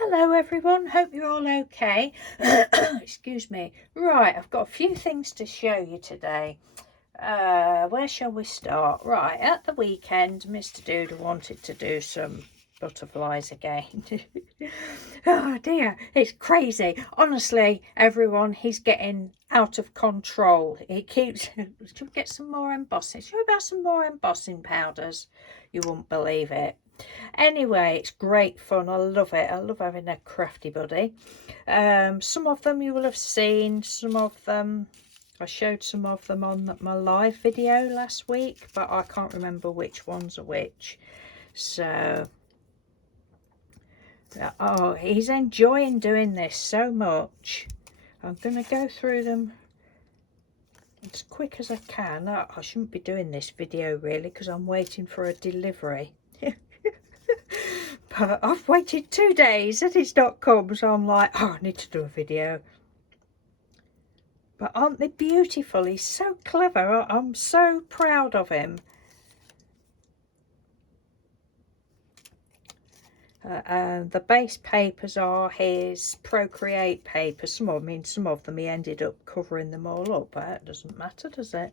Hello everyone, hope you're all okay. Excuse me. Right, I've got a few things to show you today. Where shall we start? Right, at the weekend Mr. Doodle wanted to do some butterflies again. Oh dear, it's crazy. Honestly, everyone, he's getting out of control. He keeps... Should we get some more embossing? Should we have some more embossing powders? You won't believe it. Anyway, it's great fun. I love it. I love having a crafty buddy. Some of them you will have seen. Some of them, I showed some of them on my live video last week, but I can't remember which ones are which. So, oh, he's enjoying doing this so much. I'm going to go through them as quick as I can. I shouldn't be doing this video really because I'm waiting for a delivery. But I've waited 2 days and it's not come, so I'm like, oh, I need to do a video. But aren't they beautiful? He's so clever. I'm so proud of him. The base papers are his Procreate papers. Some of them he ended up covering them all up, but it doesn't matter, does it?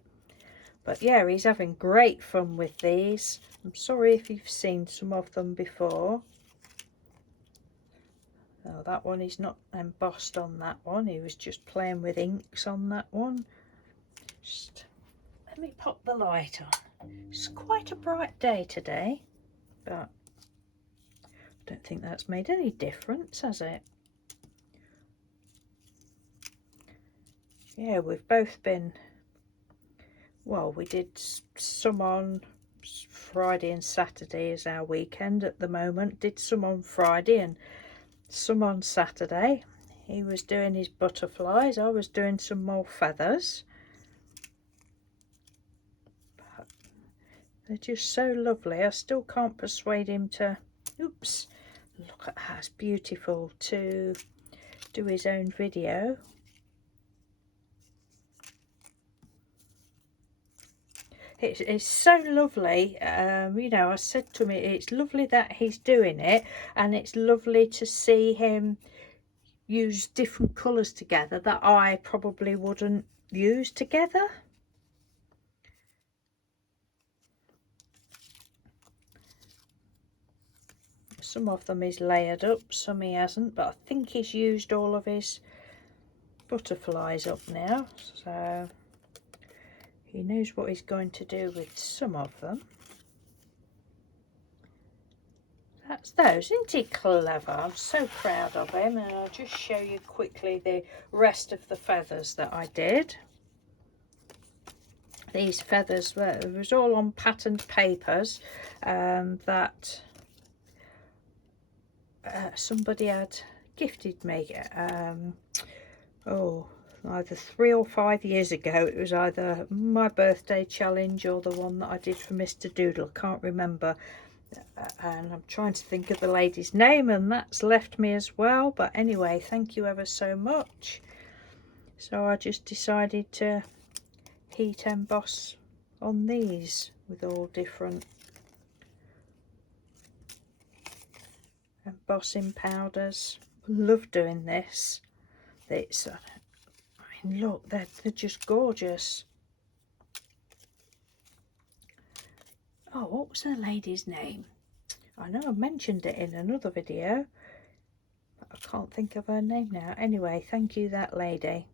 But yeah, he's having great fun with these. I'm sorry if you've seen some of them before. Oh, that one is not embossed on that one. He was just playing with inks on that one. Just let me pop the light on. It's quite a bright day today, but I don't think that's made any difference, has it? Yeah, we've both been, well, we did some on Friday and Saturday is our weekend at the moment. Did some on Friday and some on Saturday. He was doing his butterflies, I was doing some more feathers. But they're just so lovely. I still can't persuade him to, oops, look at that, it's beautiful, to do his own video. It's so lovely. You know, I said to him, it's lovely that he's doing it, and it's lovely to see him use different colours together that I probably wouldn't use together. Some of them is layered up, some he hasn't, but I think he's used all of his butterflies up now, so he knows what he's going to do with some of them. That's those. Isn't he clever? I'm so proud of him, and I'll just show you quickly the rest of the feathers that I did. These feathers it was all on patterned papers that somebody had gifted me. Oh, either 3 or 5 years ago. It was either my birthday challenge or the one that I did for Mr. Doodle. I can't remember. And I'm trying to think of the lady's name, and that's left me as well. But anyway, thank you ever so much. So I just decided to heat emboss on these with all different embossing powders. Love doing this. It's, I mean, look, they're just gorgeous. Oh, what was the lady's name? I know I mentioned it in another video, but I can't think of her name now. Anyway, thank you, that lady.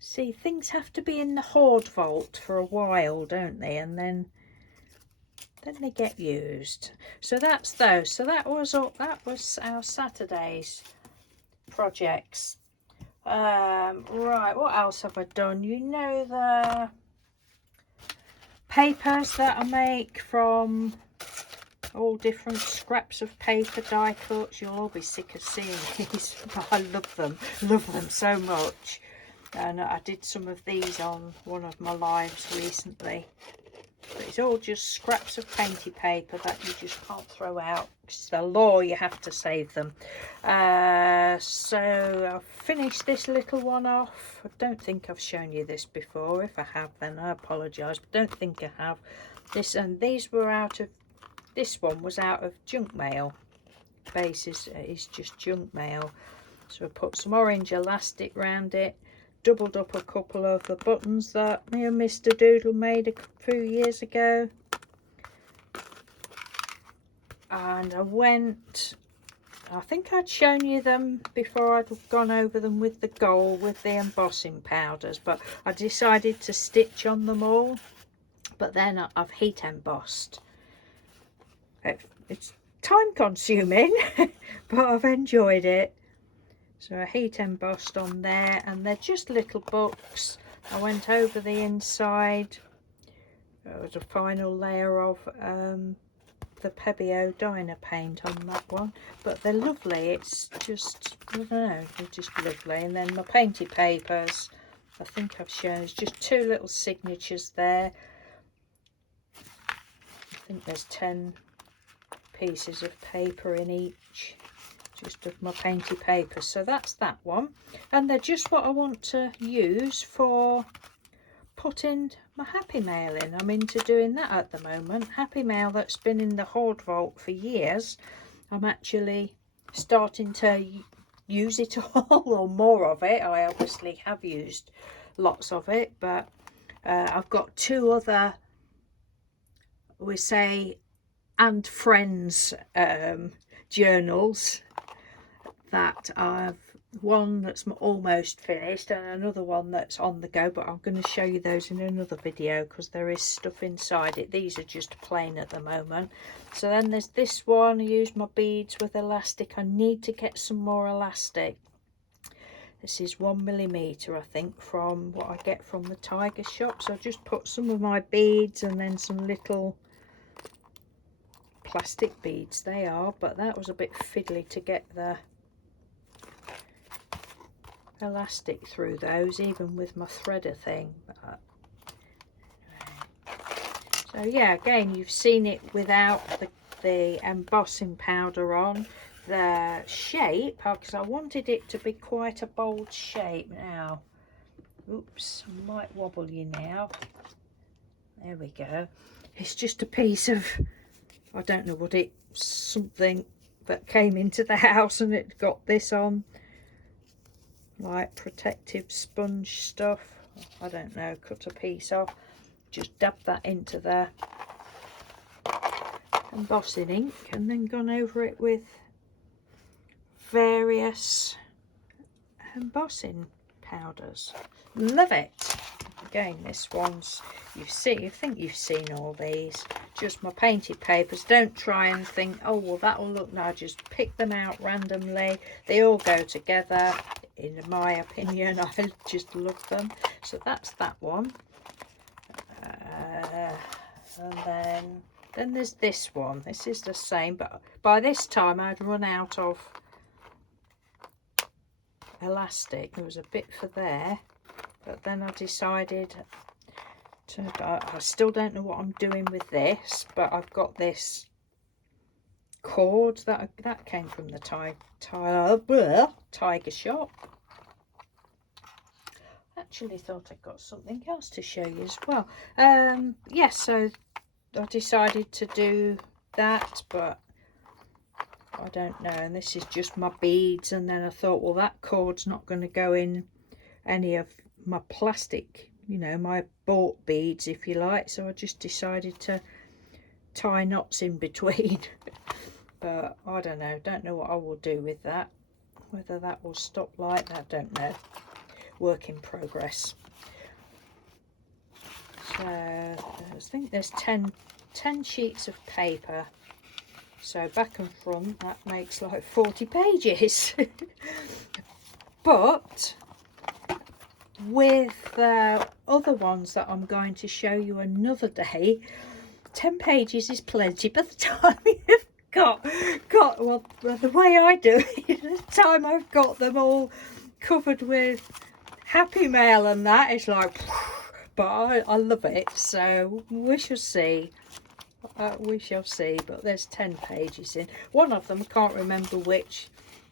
See, things have to be in the hoard vault for a while, don't they? And then they get used. So that's those. So that was our Saturday's projects. Right, what else have I done? You know, the papers that I make from all different scraps of paper, die cuts. You'll all be sick of seeing these, but I love them so much. And I did some of these on one of my lives recently. But it's all just scraps of painty paper that you just can't throw out. It's the law, you have to save them. So I've finished this little one off. I don't think I've shown you this before. If I have, then I apologise, but don't think I have. This and these were out of this one was out of junk mail. Base is just junk mail. So I put some orange elastic round it, doubled up a couple of the buttons that me and Mr. Doodle made a few years ago. And I think I'd shown you them before I'd gone over them with the gold, with the embossing powders, but I decided to stitch on them all. But then I've heat embossed. It's time consuming, but I've enjoyed it. So I heat embossed on there, and they're just little books. I went over the inside. There was a final layer of the Peasy Diner paint on that one, but they're lovely. It's just, I don't know, they're just lovely. And then my Painty papers, I think I've shown, it's just 2 little signatures there. I think there's 10 pieces of paper in each, just of my Painty papers. So that's that one, and they're just what I want to use for putting my Happy Mail in. I'm into doing that at the moment. Happy Mail that's been in the hoard vault for years. I'm actually starting to use it all, or more of it. I obviously have used lots of it, but I've got 2 other, we say, and friends journals that I've, one that's almost finished and another one that's on the go, but I'm going to show you those in another video because there is stuff inside it. These are just plain at the moment. So then there's this one. I use my beads with elastic. I need to get some more elastic. This is 1mm, I think, from what I get from the Tiger shop. So I just put some of my beads and then some little plastic beads they are, but that was a bit fiddly to get the elastic through those, even with my threader thing. But so yeah, again, you've seen it without the embossing powder on. The shape, because I wanted it to be quite a bold shape. Now, oops, I might wobble you now. There we go. It's just a piece of, I don't know what it's, something that came into the house and it got this on, like protective sponge stuff. I don't know, cut a piece off, just dab that into the embossing ink and then gone over it with various embossing powders. Love it. Again, this one's, I think you've seen all these, just my Painty papers. Don't try and think, oh well that'll look nice. Just pick them out randomly. They all go together, in my opinion. I just love them. So that's that one. And then there's this one. This is the same, but by this time I'd run out of elastic. There was a bit for there, but then I decided to, I still don't know what I'm doing with this, but I've got this cord that came from the Tiger shop. Actually thought I got something else to show you as well. Yeah, so I decided to do that, but I don't know. And this is just my beads, and then I thought, well, that cord's not going to go in any of my plastic, you know, my bought beads, if you like. So I just decided to tie knots in between. But I don't know what I will do with that. Whether that will stop like that, don't know. Work in progress. So I think there's 10 sheets of paper. So back and front, that makes like 40 pages. But with the other ones that I'm going to show you another day, 10 pages is plenty. By the time you've got well, the way I do it, the time I've got them all covered with Happy Mail and that, it's like, but I love it. So we shall see. We shall see. But there's 10 pages in. One of them, I can't remember which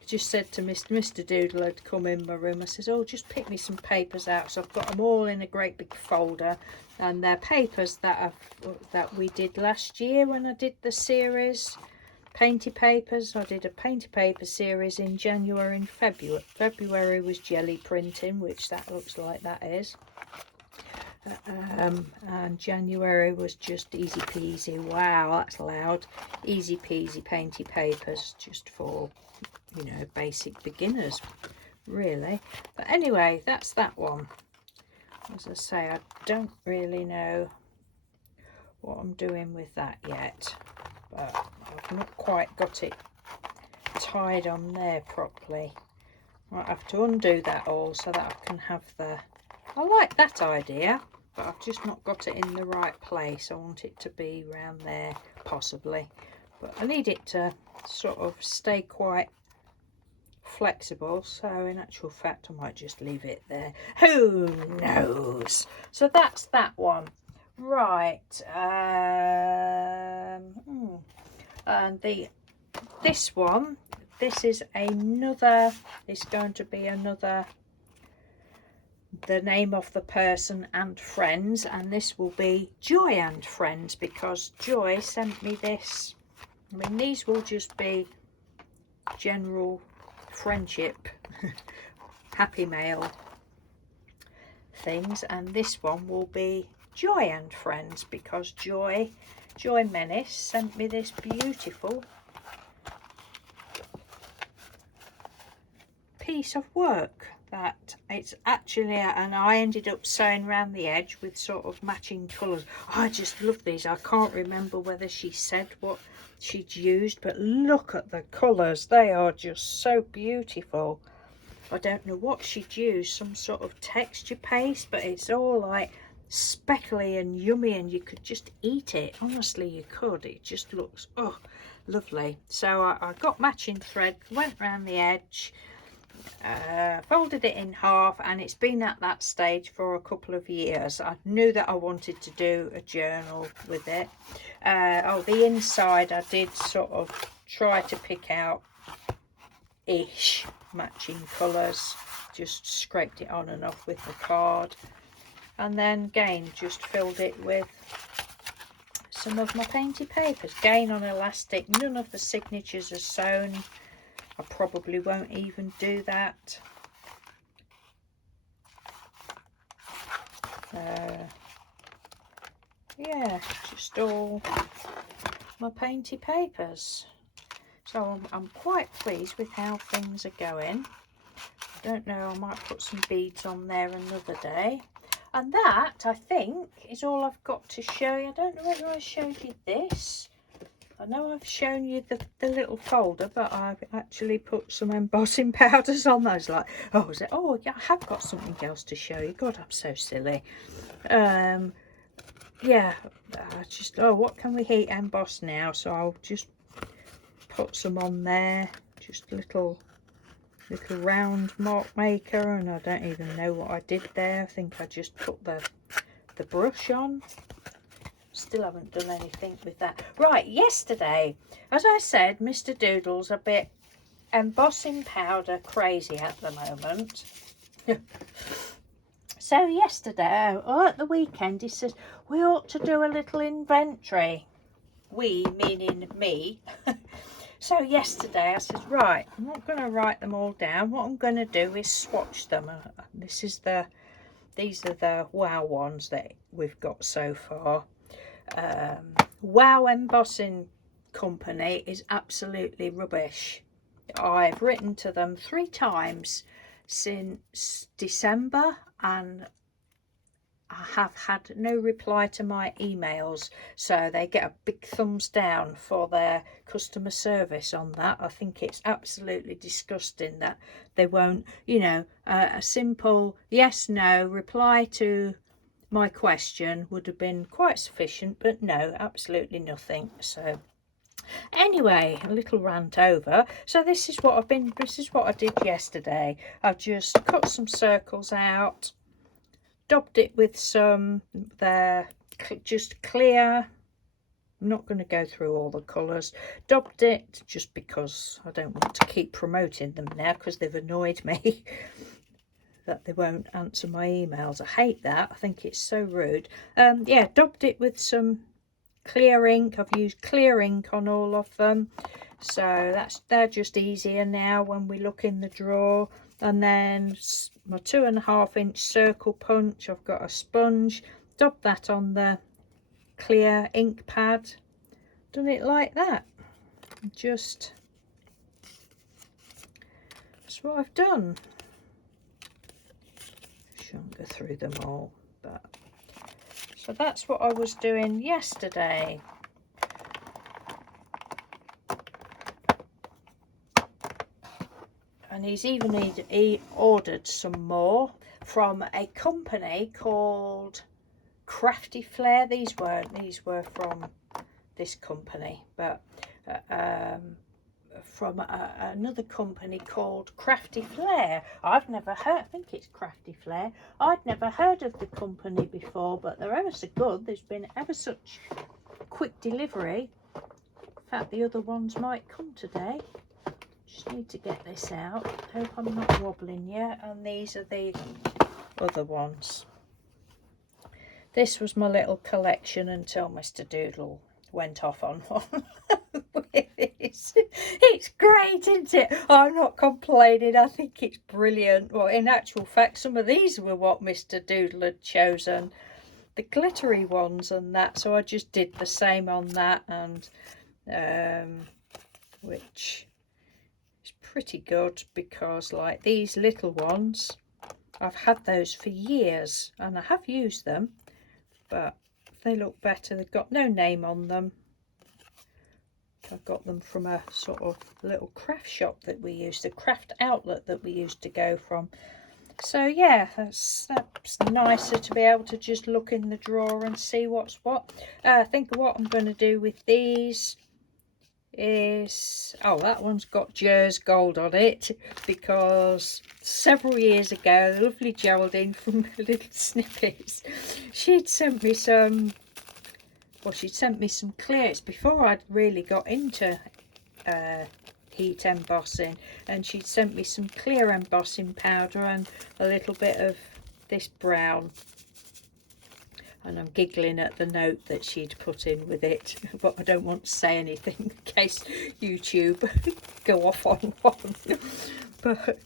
just said to Mr. Doodle had come in my room. I says, oh, just pick me some papers out. So I've got them all in a great big folder, and they're papers that we did last year when I did the series, Painty Papers. I did a Painty Paper series in January and February. February was jelly printing, which that looks like that is. And January was just easy peasy. Wow, that's loud. Easy peasy Painty Papers, just for, you know, basic beginners, really. But anyway, that's that one. As I say, I don't really know what I'm doing with that yet, but I've not quite got it tied on there properly. Might have to undo that all so that I can have the... I like that idea, but I've just not got it in the right place. I want it to be around there, possibly. But I need it to sort of stay quite flexible, so in actual fact I might just leave it there. Who knows? So that's that one. Right. And this one, this is another, it's going to be another, the name of the person and friends, and this will be Joy and Friends, because Joy sent me this. I mean, these will just be general friendship happy mail things, and this one will be Joy and Friends, because Joy Menace sent me this beautiful piece of work that it's actually, and I ended up sewing around the edge with sort of matching colours. I just love these. I can't remember whether she said what she'd used, but look at the colours. They are just so beautiful. I don't know what she'd used, some sort of texture paste, but it's all like speckly and yummy, and you could just eat it. Honestly, you could. It just looks, oh, lovely. So I got matching thread, went round the edge, folded it in half, and it's been at that stage for a couple of years. I knew that I wanted to do a journal with it. Oh, the inside I did sort of try to pick out ish matching colours, just scraped it on and off with the card, and then again just filled it with some of my Painty Papers, again on elastic. None of the signatures are sewn. I probably won't even do that. Yeah, just all my Painty Papers. So I'm quite pleased with how things are going. I don't know, I might put some beads on there another day. And that, I think, is all I've got to show you. I don't know whether I showed you this. I know I've shown you the little folder, but I've actually put some embossing powders on those. Like, oh, is it? Oh, yeah, I have got something else to show you. God, I'm so silly. Yeah, I just, oh, what can we heat emboss now? So I'll just put some on there, just little round mark maker, and I don't even know what I did there. I think I just put the brush on. Still haven't done anything with that. Right, yesterday, as I said, Mr. Doodle's a bit embossing powder crazy at the moment. So yesterday, or at the weekend, he says we ought to do a little inventory. We meaning me. So yesterday I said, right, I'm not going to write them all down. What I'm going to do is swatch them. These are the wow ones that we've got so far. Wow Embossing Company is absolutely rubbish. I've written to them 3 times since December, and I have had no reply to my emails, so they get a big thumbs down for their customer service on that. I think it's absolutely disgusting that they won't, you know, a simple yes no reply to my question would have been quite sufficient, but no, absolutely nothing. So anyway, a little rant over. So this is what I did yesterday. I just cut some circles out, daubed it with some just clear I'm not going to go through all the colours. Dubbed it just because I don't want to keep promoting them now, because they've annoyed me that they won't answer my emails. I hate that. I think it's so rude. Yeah, dubbed it with some clear ink. I've used clear ink on all of them, so they're just easier now when we look in the drawer. And then my 2.5 inch circle punch, I've got a sponge, dubbed that on the clear ink pad, done it like that. Just that's what I've done. Shouldn't go through them all, but so that's what I was doing yesterday. And he's even ordered some more from a company called Crafty Flair. These were from this company, but from another company called Crafty Flair. I've never heard, I think it's Crafty Flair. I'd never heard of the company before, but they're ever so good. There's been ever such quick delivery. In fact, the other ones might come today. Just need to get this out. Hope I'm not wobbling yet. And these are the other ones. This was my little collection until Mr. Doodle went off on one. It's great, isn't it? I'm not complaining. I think it's brilliant. Well, in actual fact, some of these were what Mr. Doodle had chosen, the glittery ones and that. So I just did the same on that, and which is pretty good, because like these little ones, I've had those for years and I have used them, but they look better. They've got no name on them. I've got them from a sort of little craft shop that we used, a craft outlet that we used to go from. So yeah, that's nicer to be able to just look in the drawer and see what's what. I think what I'm going to do with these is, oh, that one's got Jers Gold on it, because several years ago, the lovely Geraldine from Little Snippets, she'd sent me some, well, she'd sent me some clear. It's before I'd really got into heat embossing, and she'd sent me some clear embossing powder and a little bit of this brown. And I'm giggling at the note that she'd put in with it, but I don't want to say anything in case YouTube go off on one. But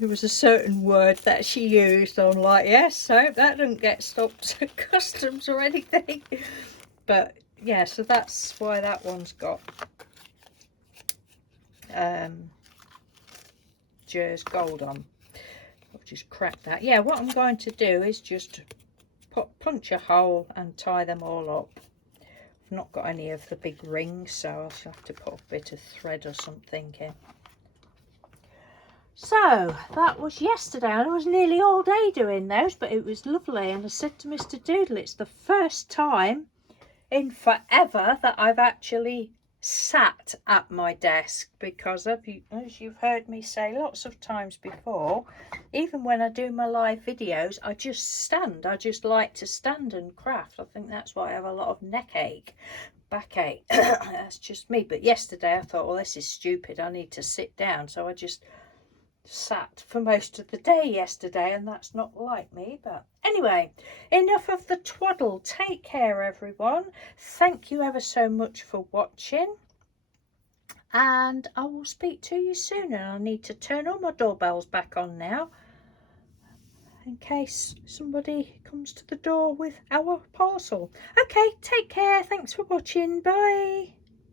there was a certain word that she used. I'm like, yes, I hope that doesn't get stopped at customs or anything. But yeah, so that's why that one's got Jers Gold on. I'll just crack that. Yeah, what I'm going to do is just punch a hole and tie them all up. I've not got any of the big rings, so I'll have to put a bit of thread or something in. So that was yesterday. I was nearly all day doing those, but it was lovely. And I said to Mr. Doodle, it's the first time in forever that I've actually sat at my desk, because as you've heard me say lots of times before, even when I do my live videos, I just stand. I just like to stand and craft. I think that's why I have a lot of neck ache, backache. That's just me. But yesterday I thought, well, this is stupid, I need to sit down, so I just sat for most of the day yesterday, and that's not like me. But anyway, enough of the twaddle. Take care, everyone. Thank you ever so much for watching, and I will speak to you soon. And I need to turn all my doorbells back on now, in case somebody comes to the door with our parcel. Okay, take care. Thanks for watching. Bye.